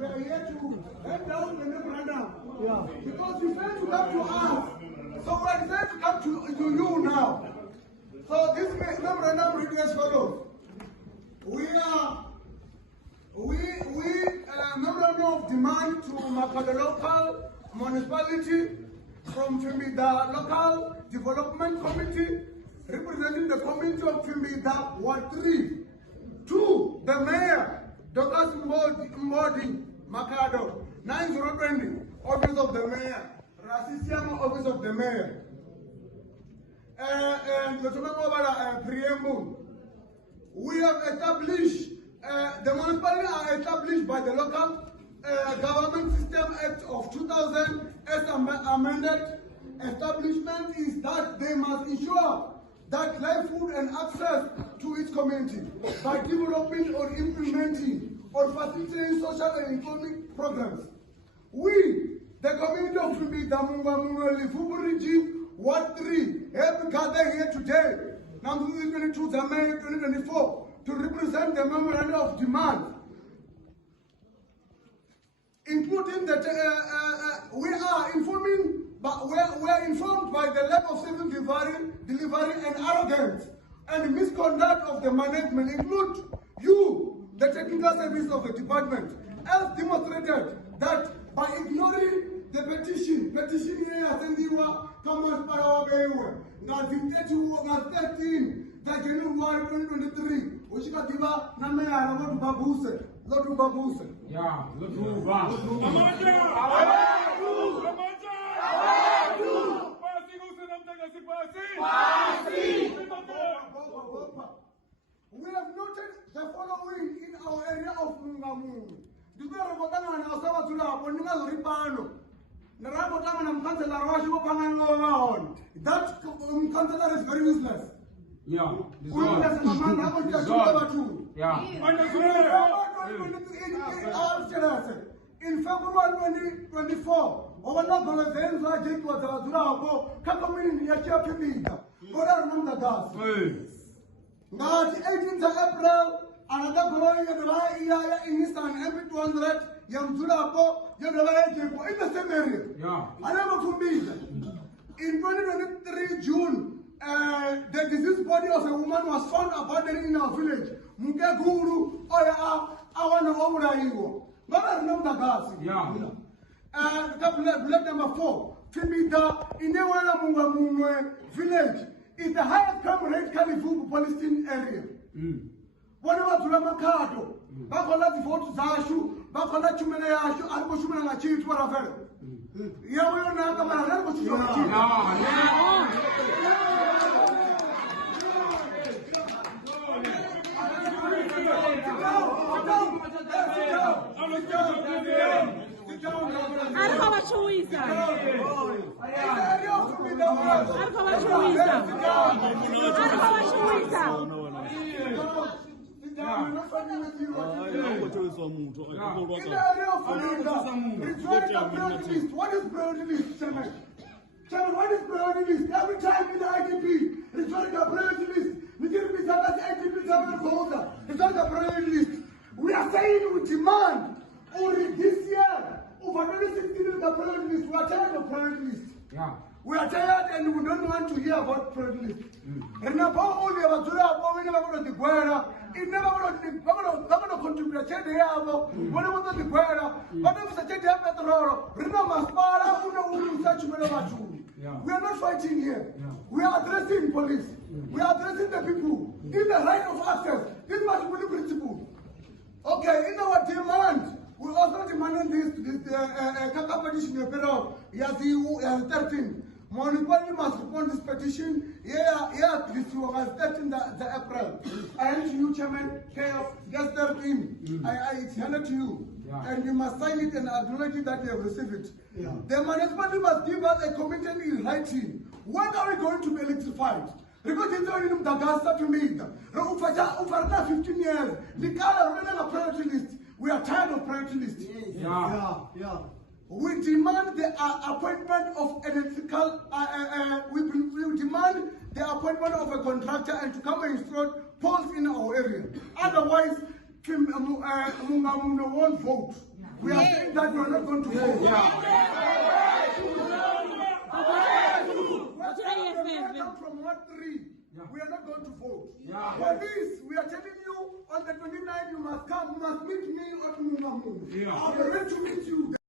We are here to hand down the memorandum. Yeah. Because you failed to come to us. So we are decided to come to you now. So this memorandum reads as follows. Memorandum of demand to Makhado local municipality from Twimbida local development committee representing the community of Twimbida Ward 3 to the mayor Dr. Mbodi Makhado 9020 office of the mayor Rasisiamo office of the mayor and the preamble. We have established the municipality are established by the Local Government System Act of 2000 as amended. Establishment is that they must ensure that livelihood and access to its community by developing or implementing or facilitating social and economic programs. We, the community of Twimbida Lifubu Ward 3, have gathered here today, number 22 May 2024, to represent the memorandum of demand, including that we are informed by the lack of civil delivery and arrogance and misconduct of the management, include you, the technical service of the department, as demonstrated that by ignoring the petition here asendiwa kama parawabewe ngazi 13 that January 2023 ushikatiba na meya na lotu babuse yeah lotu ba we have noted the following in our area of Mungamungu. Dibero botana na sawa tula poninga zoripano. Narabo tama na mkansela rawashi ko pangano waon. That mkansela is very useless. Yeah. In February 2024, over the Golden Project was a Durabo, Kakamini Yakabida. What are the gas? Now, 18th of April, another growing at the in Eastern MP200, Yam Durabo, Yam in the same area. Yeah. I never could be. In 2023 June, the deceased body of a woman was found abandoned in our village. Muke Guru, Oya, Awana Omuraigo. But I remember the gas. Yeah. Blood number 4, Twimbida, in the Mungamumwe village, is the highest crime rate Kalifu Palestinian area. Whatever Tulamakado, Bakola the Fort Zashu, Bakola Chumanayashu, Albushumana Chief for a very. Yamu Nakamara, which what is priority list? Chairman, what is priority list? Every time in the IDP, it's not a priority list. We give me some IDP, it's not a priority list. We are saying we demand only this year, over 2016 is the priority list. We are tired of priority list. Yeah. We are tired and we don't want to hear about priority list. And now, only about we never go to the Guerra, it never going to contribute to the Yabo, whatever the Guerra, but if it's a change of petrol, remember, we are not fighting here. We are addressing police. We are addressing the people. In the right of access, this must be the principle. Okay, in our demand, we also demanding this petition period 13. Municipality must respond this petition. This was 13 the April. I hand to you, Chairman, Chaos, just 13. It's handed to you. And you must sign it and acknowledge it that you have received it. The municipality must give us a commitment in writing. When are we going to be electrified? Because it's only in Dagasta to me. Over 15 years, the color running a priority list. We are tired of priority list. We demand the appointment of electrical. We demand the appointment of a contractor and to come and install poles in our area. Otherwise, Mungamuno won't vote. We are saying that we are not going to vote. From Ward 3, we are not going to vote. For this, we are telling you on the 29th, you must come, you must meet me or Mungamuno. I will ready to meet you.